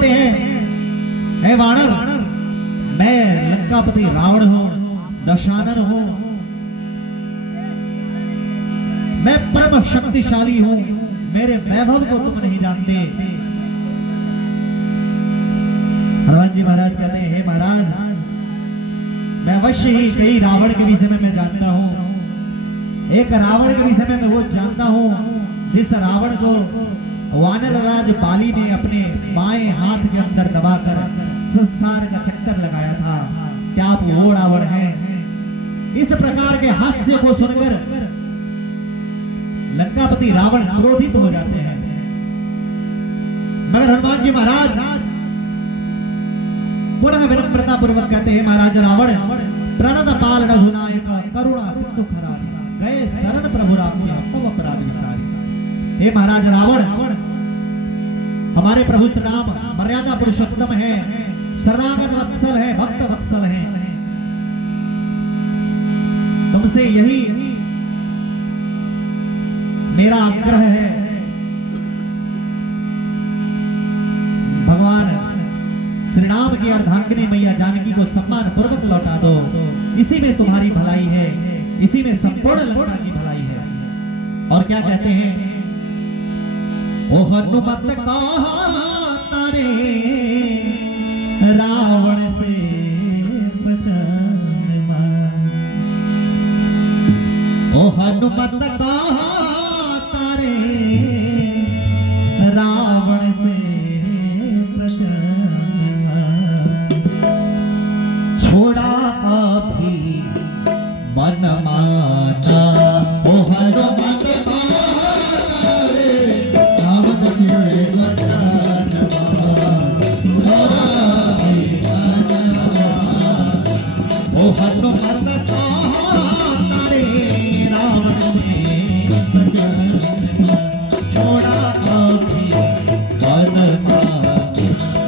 कहते हैं, हे वानर, मैं लंकापति रावण हूं, दशानन हूं, मैं परम शक्तिशाली हूं, मेरे वैभव को तुम नहीं जानते। हनुमान जी महाराज कहते हैं, हे महाराज, मैं अवश्य ही कई रावण के विषय में मैं जानता हूं। एक रावण के विषय में मैं वो जानता हूं जिस रावण को वानर राज बाली ने अपने बाएं हाथ के अंदर दबाकर संसार का चक्कर लगाया था। क्या आप वो रावण हैं? इस प्रकार के हास्य को सुनकर लंकापति रावण क्रोधित हो जाते हैं। मगर हनुमान जी महाराज पुनः विनम्रता पूर्वक कहते हैं, महाराज रावण, प्रणत पाल रघुनायक करुणा सिंधु खरारी, गए शरण प्रभु राम के तब अपराध विसारी। हे महाराज रावण, हमारे प्रभु राम मर्यादा पुरुषोत्तम है, शरणागत वत्सल है, भक्त वत्सल है। तुमसे यही मेरा आग्रह है, भगवान श्री राम की अर्धांगिनी मैया जानकी को सम्मान पूर्वक लौटा दो। इसी में तुम्हारी भलाई है, इसी में संपूर्ण लंका की भलाई है। और क्या कहते हैं, ओ हनुमत कहता रे रावण से बचन मान, ओ हनुमत कहता रे रावण से बचन मान, छोड़ा अभी मन माना, ओ हनुमत कहता रे रावण से बचन मान, छोड़ा अभी मन माना, ओ हनुमत कहता रे रावण से बचन मान, छोड़ा अभी मन माना,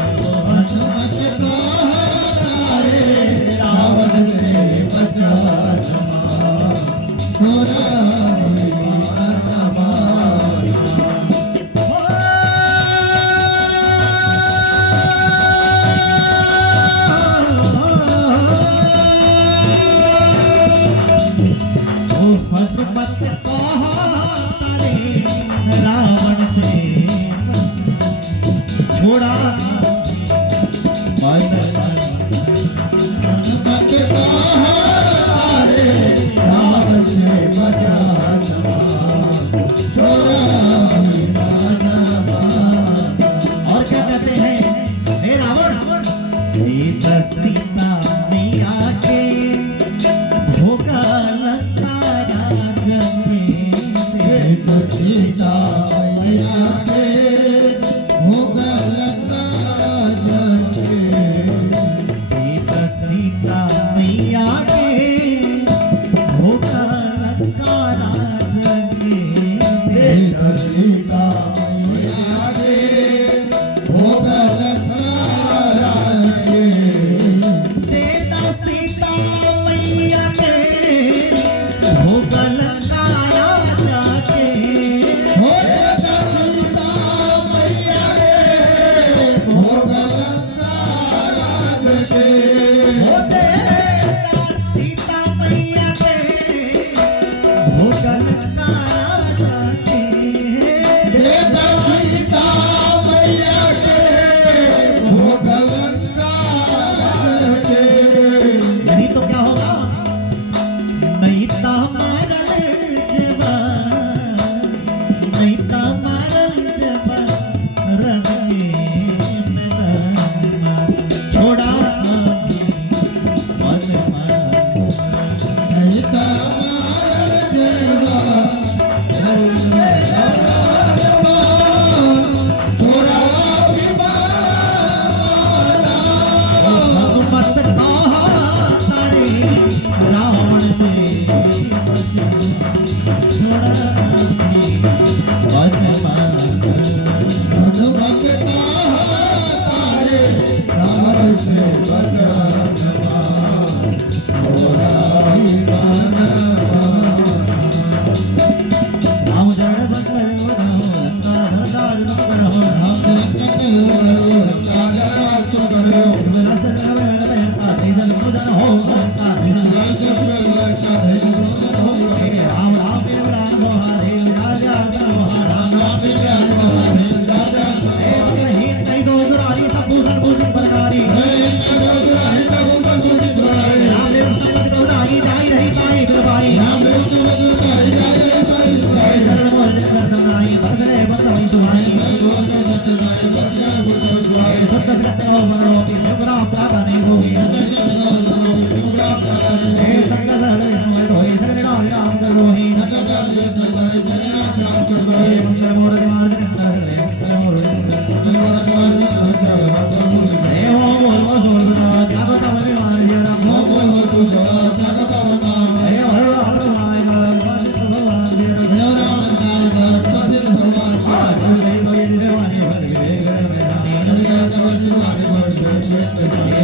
ओ हनुमत कहता रे रावण से बचन मान, छोड़ा अभी मन माना। ओ हनुमत कहता रे रावण से छोड़ा मन माना, हनुमत कहता रे रावण से बचन मान, छोड़ा अभी मन माना। और क्या कहते हैं, हे रावण, सीता सीता मैया के भोगा लंका राज के, सीता मैया के भोगा लंका राज के, सीता सीता मैया के भोगा लंका राज के, सीता मैया के भोगा लंका राज के, देता सीता मैया के भोगा लंका राज के, हो देता सीता मैया के भोगा लंका राज के, हो देता सीता मैया के भोगा लंका राज के, देता सीता मैया के भोगा लंका राज के। नहीं तो क्या होगा, नहीं तो मरल जवान, नहीं तो मरल जवान रण के मैदान, छोड़ा अभी मन माना, नहीं तो मरल जवान रण के मैदान, छोड़ा अभी मन माना। हनुमत कहता रे रावण से बचन, छोड़ा अभी मन माना, हनुमत कहता रे रावण से बचन मान, छोड़ा अभी मन माना। राम जड़ बंकर हो, राम लंका राज बंकर हो, राम लंका मनोपि सुग्रा प्रातने भूमि हे संगल समय होई सगड़ा राम करोहि मंगल मोर मार्ग करे मंगल मोर हे ओम ओम सोल जागत में मान जरा ओम ओम सोल जागत में हे हर हर माय भगवान भगवान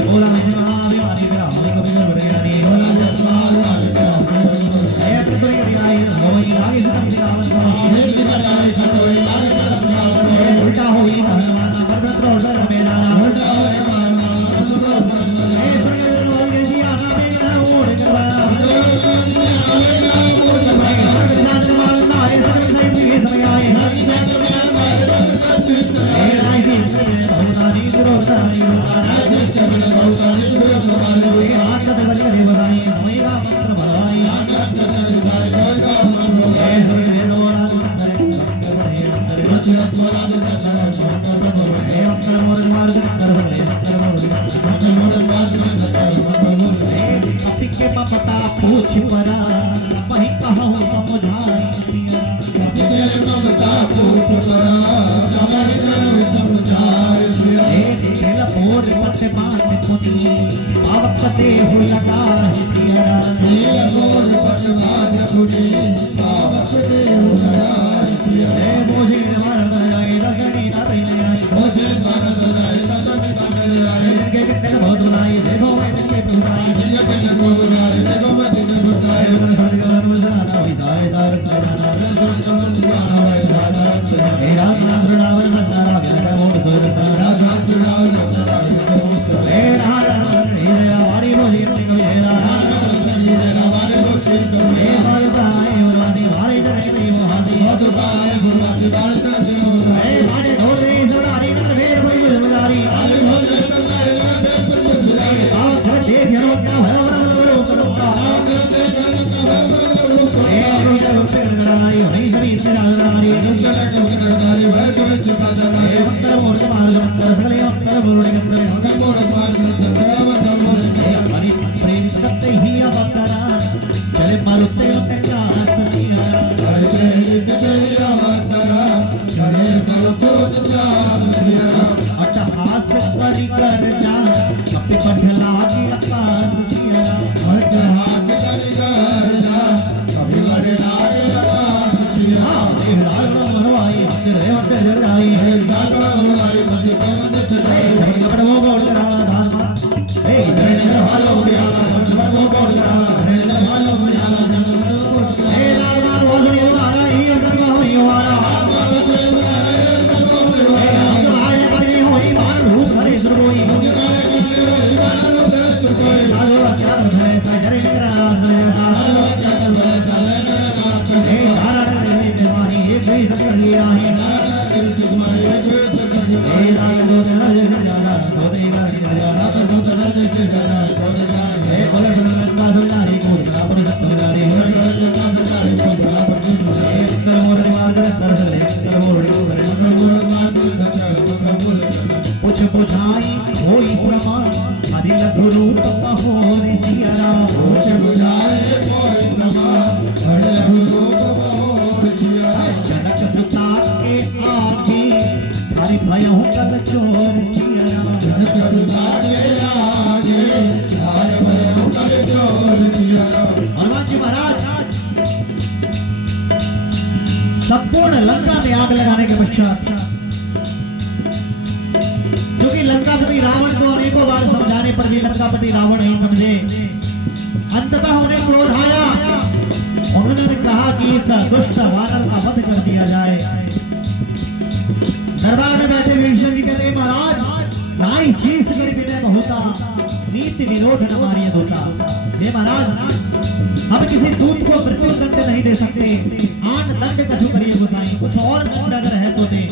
बोला मैं महाभिमानी मेरा होई कभी न बढ़ेगा आगे से उल्टा होई मेरा पता पूछ बरा वही कहूँ संपूर्ण लंका में आग लगाने के पश्चात, क्योंकि लंकापति रावण को अनेकों बार समझाने पर भी लंकापति रावण नहीं समझे, अंततः उन्हें क्रोध आया। उन्होंने कहा कि इस दुष्ट वानर का वध कर दिया जाए। दरबार में बैठे विभीषण जी कहते महाराज, नाई शीश कर विनय होता, नीति विरोध न मारियत होता। हे महाराज, हम किसी दूत को मृत्यु दंड नहीं दे सकते, आन दंड कछु करिए गोसाई, कुछ और दंड अगर है तो दे।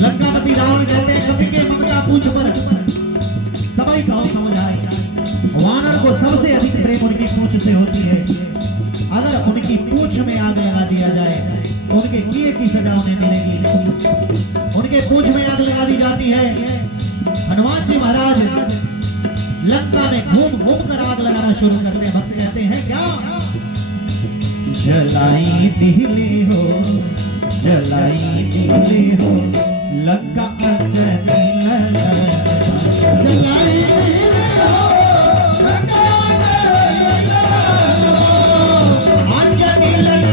लंकापति रावण कहते हैं कभी के ममता पूछ पर सभी कहो समझ आए। वानर को सबसे अधिक प्रेम उनकी पूछ से होती है। अगर उनकी पूछ में आग लगा दिया जाए तो उनके किए की सजा उन्हें मिलेगी। उनके पूछ में आग लगा दी जाती है हनुमान जी महाराज लंका में घूम घूम कर आग लगाना शुरू करते हैं। भक्त कहते हैं क्या, जलाई दिले हो, जलाई दिले हो, लंका अंजनी लला, जलाई दिले हो, लंका अंजनी लला, अंजनी लला,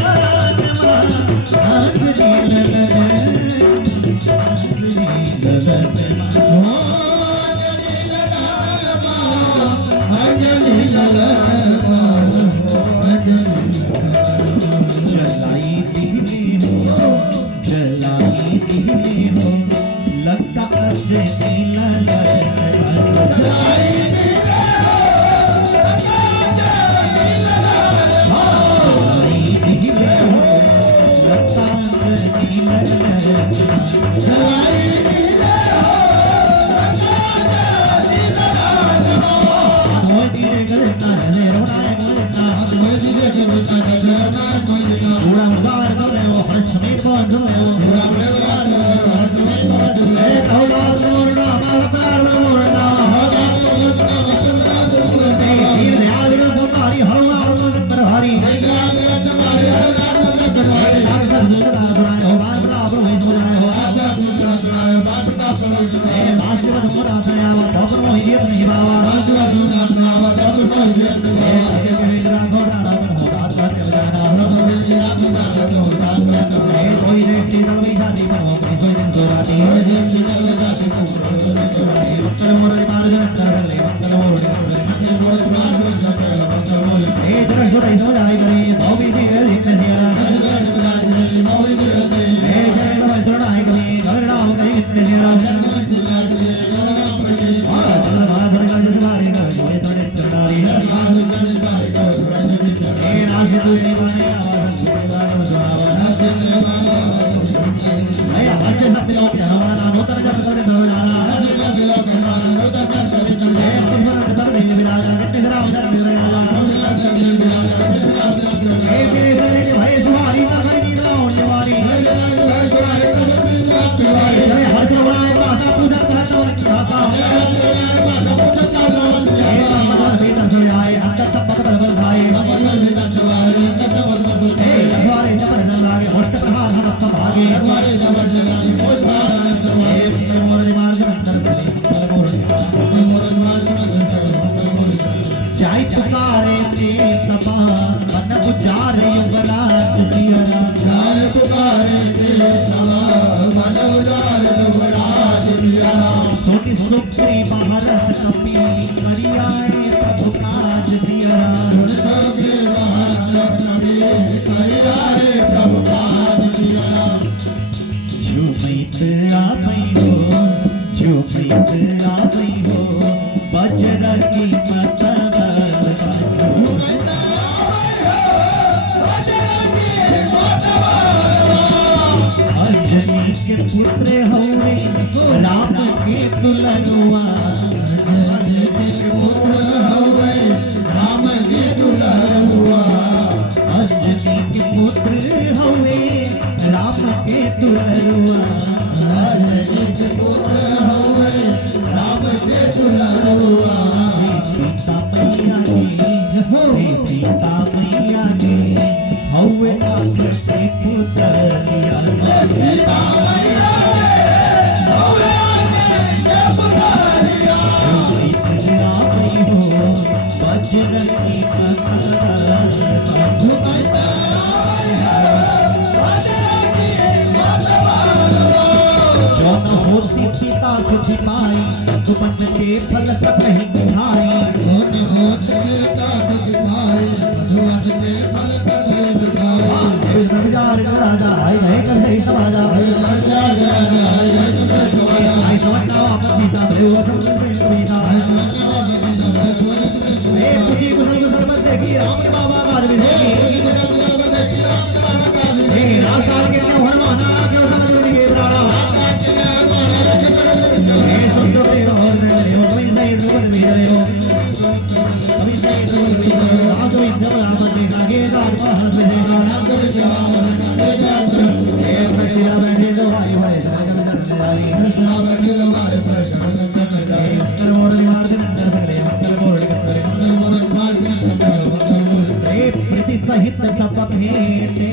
भेंटे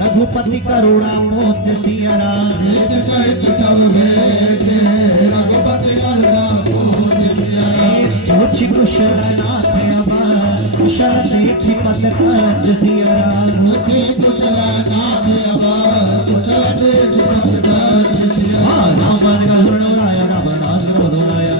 रघुपति करुणा मोत सिया राम कुछ कुशलनाथ अब कुशल देखि पद काज सिया राम रावण का सुरनुराय रावणास रोधुराय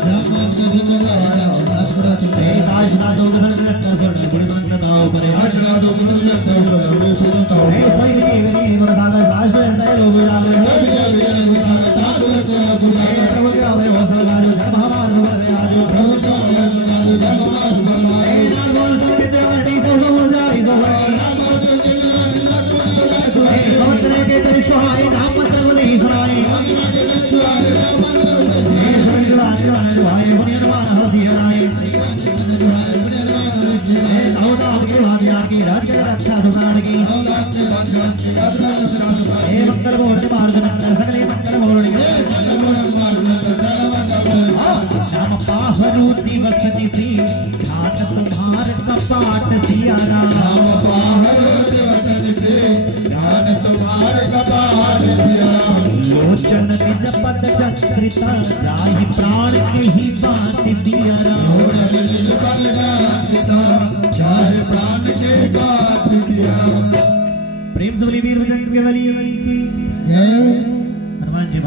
तुम्हार कपाट सिया राम लोचन निज पद चक्रिता राही प्राण के ही बात दिया राम प्रेम से बोली वीर बजरंग बली की जय। हनुमान जी महाराज।